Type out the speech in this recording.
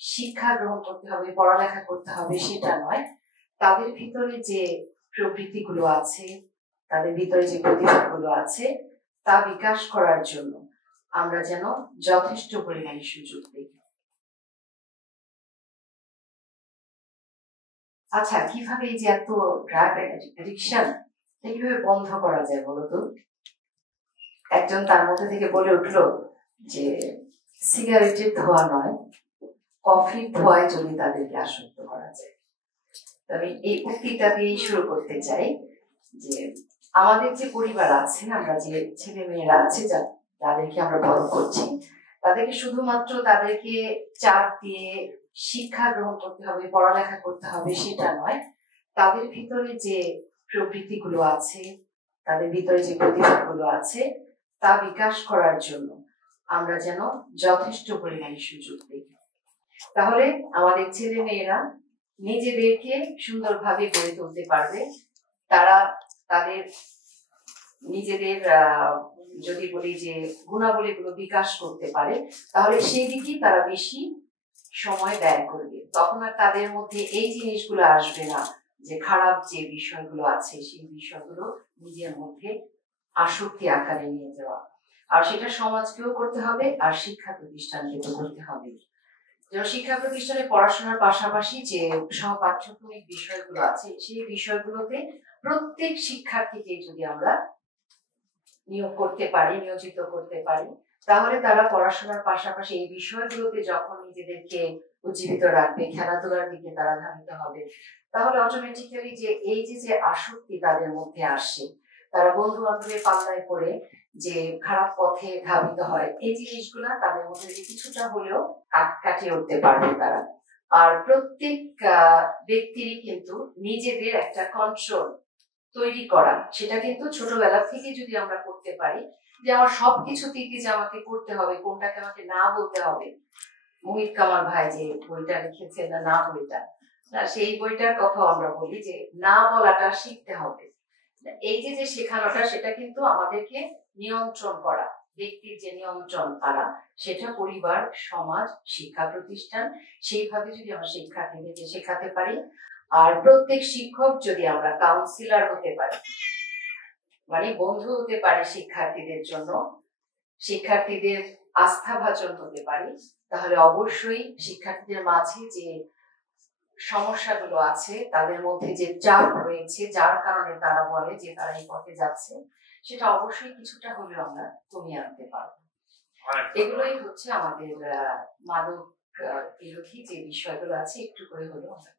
শিক্ষা গ্রহণ করতে হবে, পড়ালেখা করতে হবে সেটা নয়। তাদের ভিতরে যে প্রবৃত্তিগুলো আছে, তাদের ভিতরে যে প্রতিভাগুলো আছে তা বিকাশ করার জন্য আমরা যেন যথেষ্ট পরিমাণে সুযোগ দিই। আচ্ছা, কিভাবে এই যে এত ড্রাগ অ্যাডিকশন কিভাবে বন্ধ করা যায় বলতো? একজন তার মধ্যে থেকে বলে উঠলো যে সিগারেটের ধোঁয়া নয়, কফির ধোঁয়ায় যদি তাদেরকে আসক্ত করা যায়। আমি এই উক্তিটা দিয়েই শুরু করতে চাই যে আমাদের যে পরিবার আছে, আমরা যে ছেলে মেয়েরা আছে যাদেরকে আমরা বড় করছি, তাদেরকে শুধুমাত্র তাদেরকে চাপ দিয়ে শিক্ষা গ্রহণ করতে হবে, পড়ালেখা করতে হবে সেটা নয়। তাদের ভিতরে যে প্রবৃত্তিগুলো আছে, তাদের ভিতরে যে প্রতিভাগুলো আছে তা বিকাশ করার জন্য আমরা যেন যথেষ্ট পরিমাণে সুযোগ দিই। তাহলে আমাদের ছেলে মেয়েরা নিজেদেরকে সুন্দরভাবে গড়ে তুলতে পারবে। তারা তাদের নিজেদের যদি বলি যে গুণাবলীগুলো বিকাশ করতে পারে, তাহলে সেই দিকেই তারা বেশি সময় ব্যয় করবে। তখন আর তাদের মধ্যে এই জিনিসগুলো আসবে না যে খারাপ যে বিষয়গুলো আছে সেই বিষয়গুলো নিজের মধ্যে আসক্তি আকারে নিয়ে যাওয়া। আর সেটা সমাজকেও করতে হবে, আর শিক্ষা প্রতিষ্ঠানকেও করতে হবে। যেমন শিক্ষা প্রতিষ্ঠানে পড়াশোনার পাশাপাশি যে সহপাঠ্যক্রমিক বিষয়গুলো আছে সেই বিষয়গুলোতে প্রত্যেক শিক্ষার্থীকে যদি আমরা নিয়োজিত করতে পারি, তাহলে তারা পড়াশোনার পাশাপাশি এই বিষয়গুলোতে যখন নিজেদেরকে উজ্জীবিত রাখবে, খেলাধুলার দিকে তারা ধাবিত হবে, তাহলে অটোমেটিক্যালি যে এই যে আসক্তি তাদের মধ্যে আসে, তারা বন্ধু বান্ধবের পাল্লায় পড়ে যে খারাপ পথে ধাবিত হয়, এই জিনিসগুলা তাদের মধ্যে কিছুটা হলেও কাটিয়ে উঠতে পারবে তারা। আর প্রত্যেক ব্যক্তিরই কিন্তু নিজেদের একটা কন্ট্রোল তৈরি করা, সেটা কিন্তু ছোটবেলা থেকে যদি আমরা করতে পারি যে আমার সবকিছু থেকে যে আমাকে করতে হবে, কোনটাকে আমাকে না বলতে হবে। মোহিত কামাল ভাই যে বইটা লিখেছেন না বইটা, না সেই বইটার কথা আমরা বলি যে না বলাটা শিখতে হবে। এই যে শেখানোটা সেটা কিন্তু আমাদেরকে নিয়ন্ত্রণ করা, ব্যক্তির যে নিয়ন্ত্রণ করা, সেটা পরিবার, সমাজ, শিক্ষা প্রতিষ্ঠান সেইভাবে যদি আমরা শিক্ষার্থীদেরকে শেখাতে পারি। আর প্রত্যেক শিক্ষক যদি আমরা কাউন্সিলর হতে পারি, মানে বন্ধু হতে পারি শিক্ষার্থীদের জন্য, শিক্ষার্থীদের আস্থাভাজন হতে পারি, তাহলে অবশ্যই শিক্ষার্থীদের মাঝে যে সমস্যাগুলো আছে, তাদের মধ্যে যে চাপ রয়েছে যার কারণে তারা বলে যে তারা এই পথে যাচ্ছে, সেটা অবশ্যই কিছুটা হলেও আমরা কমিয়ে আনতে পারবো। এগুলোই হচ্ছে আমাদের মাদক বিরোধী যে বিষয়গুলো আছে একটু করে হলেও আমরা